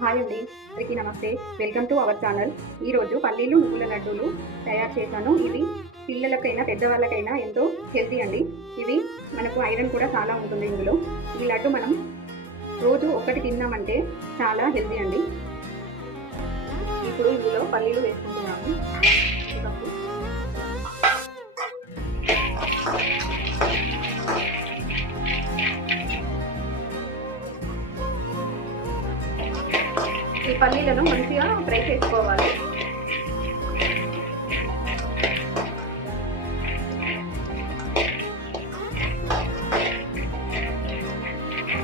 Hi అండి, అందరికీ నమస్తే. Welcome to our channel. ఈరోజు పల్లీలు నువ్వుల లడ్డూలు తయారు చేశాను. ఇవి పిల్లలకైనా పెద్దవాళ్ళకైనా ఎంతో హెల్తీ అండి. ఇవి మనకు ఐరన్ కూడా చాలా ఉంటుంది ఇందులో. ఈ లడ్డు మనం రోజు ఒకటి తిన్నామంటే చాలా హెల్తీ అండి. ఇప్పుడు ఇందులో పల్లీలు వేసుకుంటున్నాము. ఈ పల్లీలను మంచిగా ఫ్రై చేసుకోవాలి.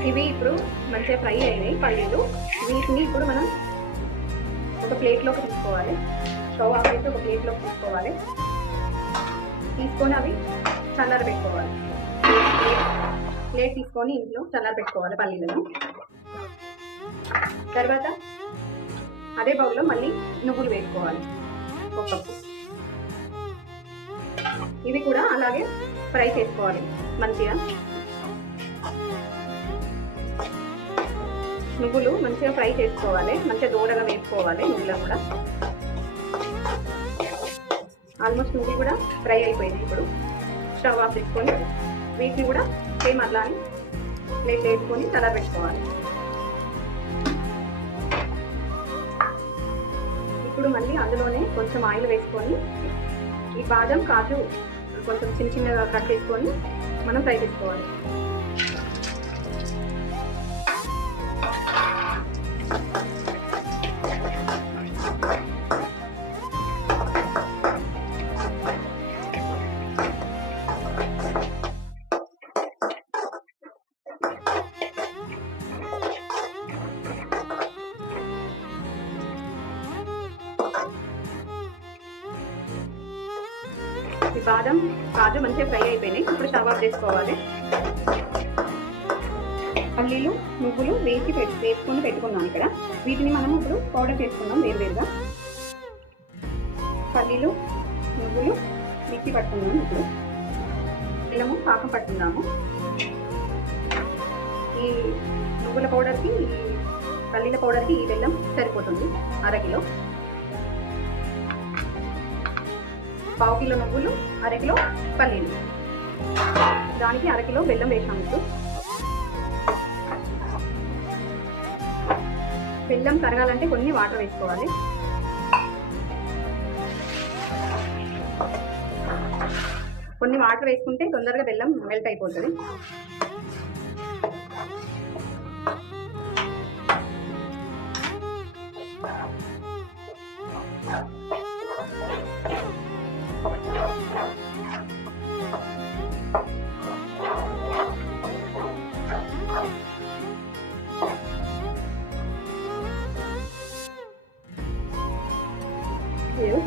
ఇవి ఇప్పుడు మంచిగా ఫ్రై అయినాయి పల్లీలు. వీటిని ఇప్పుడు మనం ఒక ప్లేట్లోకి తీసుకోవాలి. స్టవ్ ఆఫ్ చేసి ఒక ప్లేట్లోకి తీసుకోవాలి. తీసుకొని అవి చల్లారబెట్టుకోవాలి. ప్లేట్ తీసుకొని ఇంట్లో చల్లారబెట్టుకోవాలి పల్లీలను. తర్వాత అదే బౌల్లో మళ్ళీ నువ్వులు వేసుకోవాలి, ఒక కప్పు. ఇవి కూడా అలాగే ఫ్రై చేసుకోవాలి మంచిగా. నువ్వులు మంచిగా ఫ్రై చేసుకోవాలి, మంచిగా దూరగా వేసుకోవాలి. నువ్వులను కూడా ఆల్మోస్ట్ నువ్వులు కూడా ఫ్రై అయిపోయినాయి. ఇప్పుడు స్టవ్ ఆఫ్ చేసుకొని వీటిని కూడా సేమ్ అట్లానే ప్లేట్ వేసుకొని చల్లారబెట్టుకోవాలి. ఇప్పుడు మళ్ళీ అందులోనే కొంచెం ఆయిల్ వేసుకొని ఈ బాదం కాజు కొంచెం చిన్న చిన్నగా కట్ చేసుకొని మనం ఫ్రై చేసుకోవాలి. ఈ బాదం కాజు మంచిగా ఫ్రై అయిపోయినాయి. ఇప్పుడు స్టవ్ ఆఫ్ చేసుకోవాలి. పల్లీలు నువ్వులు వేసుకొని పెట్టుకున్నాను ఇక్కడ. వీటిని మనం ఇప్పుడు పౌడర్ చేసుకుందాం వేరువేరుగా. పల్లీలు నువ్వులు మిక్సీ పట్టుకున్నాము. ఇప్పుడు బెల్లము పాకం పట్టుకుందాము. ఈ నువ్వుల పౌడర్కి ఈ పల్లీల పౌడర్కి ఈ బెల్లం సరిపోతుంది. అరకిలో, పావు కిలో నువ్వులు, అరకిలో పల్లీలు, దానికి అరకిలో బెల్లం వేసాము. ఇప్పుడు బెల్లం కరగాలంటే కొన్ని వాటర్ వేసుకోవాలి. కొన్ని వాటర్ వేసుకుంటే తొందరగా బెల్లం మెల్ట్ అయిపోతుంది.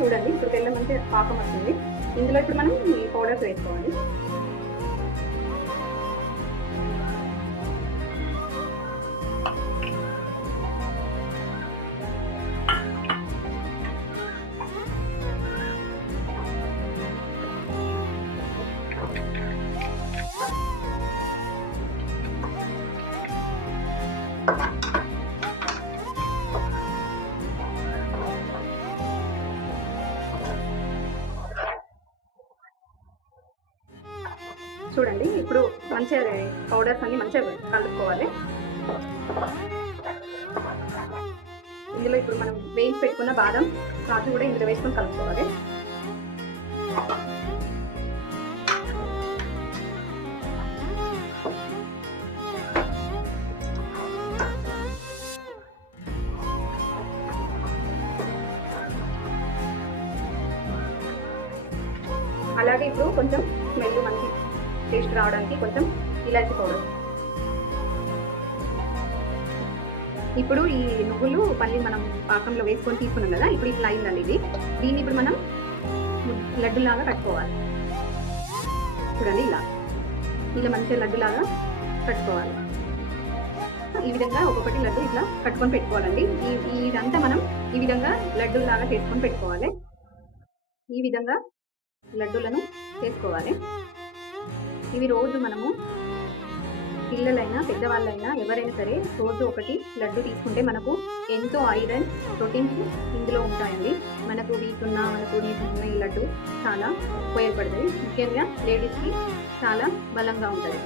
చూడండి, ఇప్పుడు బెల్లం మంచిగా పాకం వస్తుంది. ఇందులో ఇప్పుడు మనం ఈ పౌడర్స్ వేసుకోవాలి. చూడండి, ఇప్పుడు మంచిగా పౌడర్స్ అన్ని మంచిగా కలుపుకోవాలి. ఇందులో ఇప్పుడు మనం వేయించి పెట్టుకున్న బాదం కాజు కూడా ఇందులో వేసుకొని కలుపుకోవాలి. అలాగే ఇప్పుడు కొంచెం స్మెల్ మనకి టేస్ట్ రావడానికి కొంచెం ఇలాచీ పౌడర్. ఇప్పుడు ఈ నువ్వులు పల్లి మనం పాకంలో వేసుకొని తీసుకున్నాం కదా, ఇప్పుడు ఇట్లా అయిందండి ఇది. దీన్ని ఇప్పుడు మనం లడ్డులాగా కట్టుకోవాలి. చూడండి, ఇలా మంచిగా లడ్డులాగా కట్టుకోవాలి. ఈ విధంగా ఒక్కొక్కటి లడ్డు ఇట్లా కట్టుకొని పెట్టుకోవాలండి. ఇదంతా మనం ఈ విధంగా లడ్డులాగా చేసుకొని పెట్టుకోవాలి. ఈ విధంగా లడ్డూలను చేసుకోవాలి. ఇవి రోజు మనము పిల్లలైనా పెద్దవాళ్ళైనా ఎవరైనా సరే రోజు ఒకటి లడ్డు తీసుకుంటే మనకు ఎంతో ఐరన్ ప్రోటీన్స్ ఇందులో ఉంటాయండి. మనకు వీక్ ఉన్న మనకు నీకు ఉన్న ఈ లడ్డు చాలా ఉపయోగపడుతుంది. ముఖ్యంగా లేడీస్కి చాలా బలంగా ఉంటుంది.